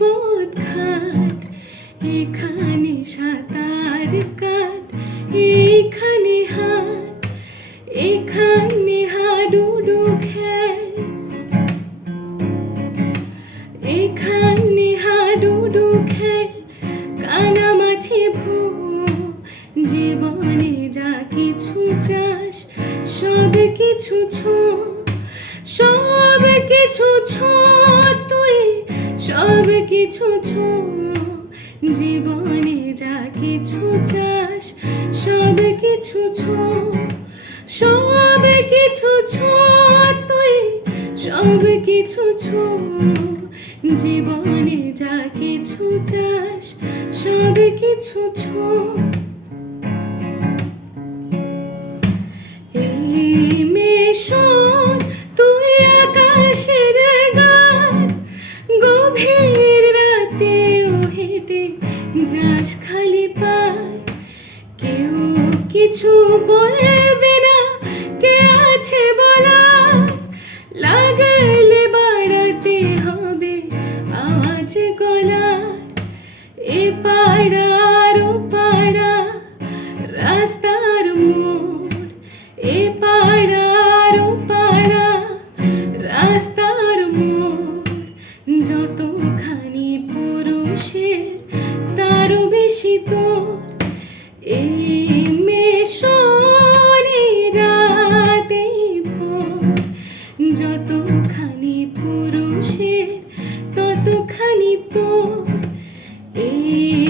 পথ ঘাট, এখানে সাঁতার কাট, এখানে হাট, এখানে হাডুডু খেল, এখানে হাডুডু খেল, কানামাছি ভো, জীবনে যা কিছু চাস সব কিছু ছো, সব কিছু ছো তুই, সব কিছু ছো, জীবনে যা কিছু চাস সব কিছু ছো, সব কিছু ছো তুই, সব কিছু ছো, জীবনে যা কিছু চাস সব কিছু ছো। তুই আকাশের গান, গভীর রাতেও হেঁটে যাস খালি পায়, কেউ কিছু বলবে না, কে আছে বলা, লাগলে বাড়াতে হবে আওয়াজ গলার, এ পাড়ার ও পাড়া রাস্তার মোড়, এ পাড়ার ও পাড়া রাস্তার মোড়, যতখানি পুরুষের তারও বেশি তোর, এই মেশনে রাতে ভোর, যতখানি পুরুষের ততখানি তোর, এই